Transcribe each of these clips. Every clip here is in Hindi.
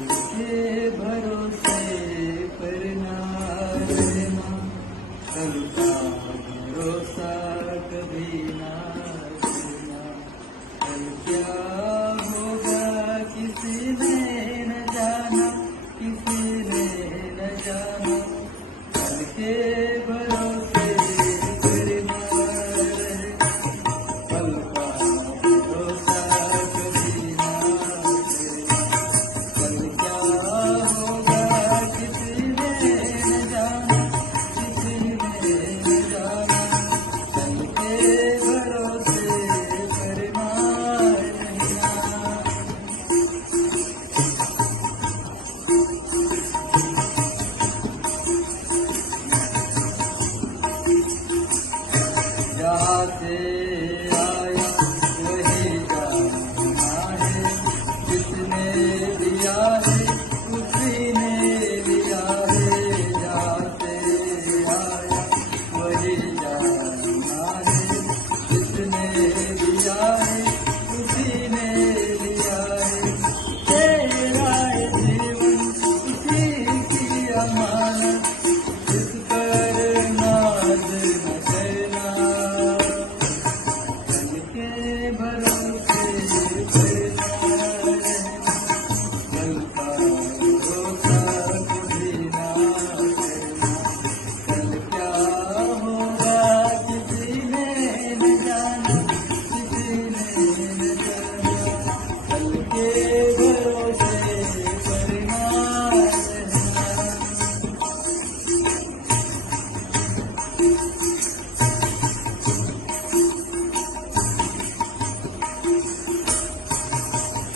के भरोसे पर ना रहना, कल का भरोसा कभी ना करना। कल क्या होगा किसी ने न जाना, किसी ने न जाना। कल के भरोसे पर ना रहना, कल का भरोसा कभी ना करना। कल क्या होगा किसी ने न जाना, किसी ने न जाना। कल के भरोसे पर ना रहना। जहाँ से आया वही जाना है, जिसने दिया है उसी ने लिया है। जहाँ से आया वही जाना है, जिसने दिया है उसी ने लिया है। तेरा ये जीवन उसी की अमानत, जिस पर नाज न करना। कल के भरोसे पर ना रहना, कल का भरोसा कभी ना करना। कल क्या होगा किसी ने न जाना, किसी ने न जाना। कल के भरोसे पर ना रहना।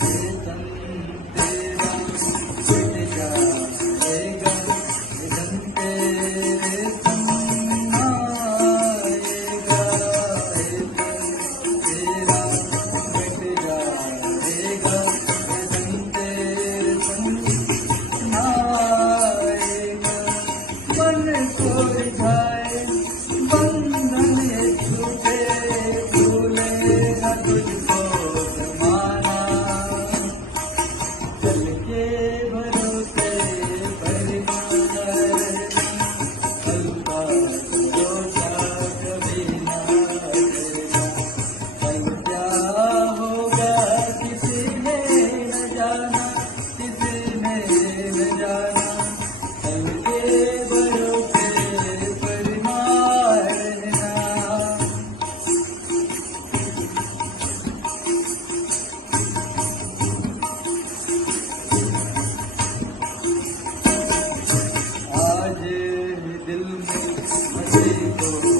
वेतन तेरा कट जाएगा, वेतन तेरे संग आएगा। वेतन तेरा कट जाएगा, वेतन तेरे संग आएगा। मन को रिझाए बंधन ये छूटे, भूलेगा तुझको जमाना। कल के भरोसे पर ना रहना, कल का भरोसा कभी ना करना। कल क्या होगा किसी ने न जाना, किसी ने न जाना। कल के भरोसे पर ना रहना। आज दिल में हंसी को